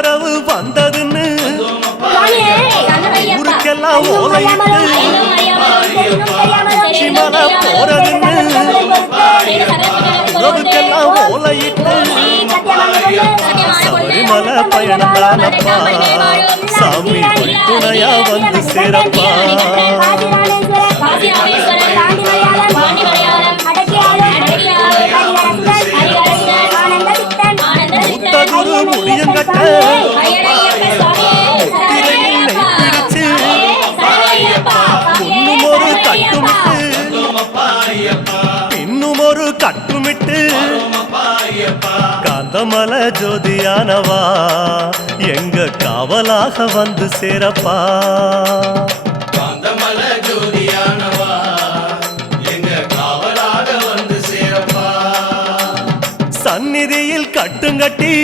உத்தரவு வந்ததுன்னு ஊருக்கெல்லாம் ஓலையிட்டு சிமலை போறதுன்னு உறவுக்கெல்லாம் ஓலையிட்டு சபரிமலை பயணம் தானப்பா சாமி துணையா வந்து சேரப்பா முத்தகுரு முடியங்கட்ட பிடிச்சு இன்னும் ஒரு கட்டுமிட்டு காந்தமலை ஜோதியானவா எங்க காவலாக வந்து சேரப்பா காந்தமலை ஜோதியானவா எங்க காவலாக வந்து சேரப்பா சந்நிதியில் கட்டுங்கட்டி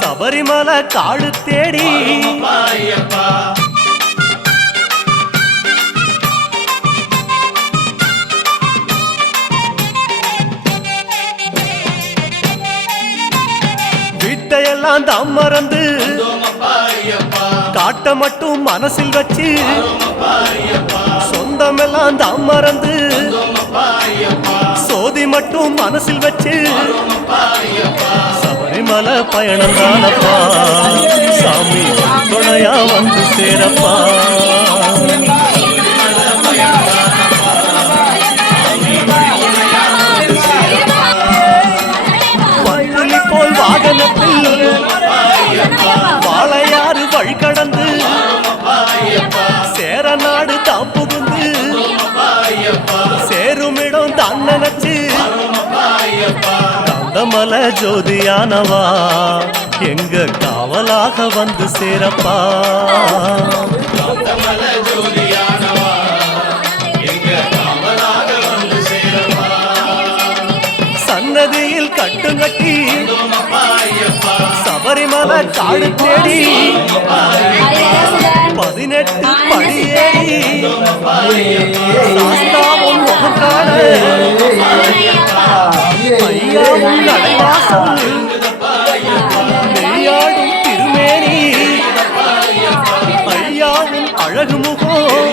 சபரிமலை காடு தேடி வீட்டையெல்லாம் தான் மறந்து காட்ட மட்டும் மனசில் வச்சு சொந்தமெல்லாம் தான் மறந்து சோதி மட்டும் மனசில் வச்சு சபரிமலை பயணம் தானப்பா சாமி துணையா வந்து சேரப்பா பங்குனி போல் வாகனத்தில் வாழையாறு வழி கடந்து சேர நாடு தான் புகுந்து சேருமிடம் தான் நினைச்சு காந்தமலை ஜோதியானவா எங்க காவலாக வந்து சேரப்பா காந்தமலை ஜோதியானவா எங்க காவலாக வந்து சேரப்பா சன்னதியில் கட்டுங்கட்டி சபரிமலை காடு தேடி 18 படியேறி சாஸ்தாவும் முகம் காண ஐயாவும் நடைவாசம் நெய்யாடும் திருமேனி ஐயாவும் அழகு முகம்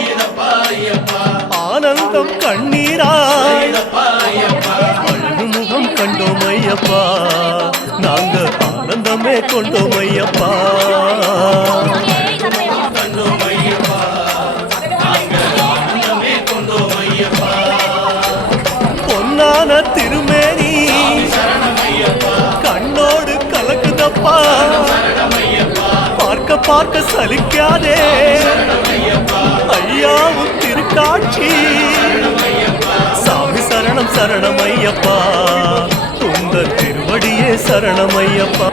ஆனந்தம் கண்ணீராய் அழகு முகம் கண்டோம் ஐயப்பா நாங்க ஆனந்தமே கொண்டோம் ஐயப்பா பொன்னான திருமேனி கண்ணோடு கலக்குதப்பா பார்க்க பார்க்க சலிக்காதே ஐயாவும் திருக்காட்சி சாமி சரணம் சரணம் ஐயப்பா உங்கள் திருவடியே சரணம் ஐயப்பா.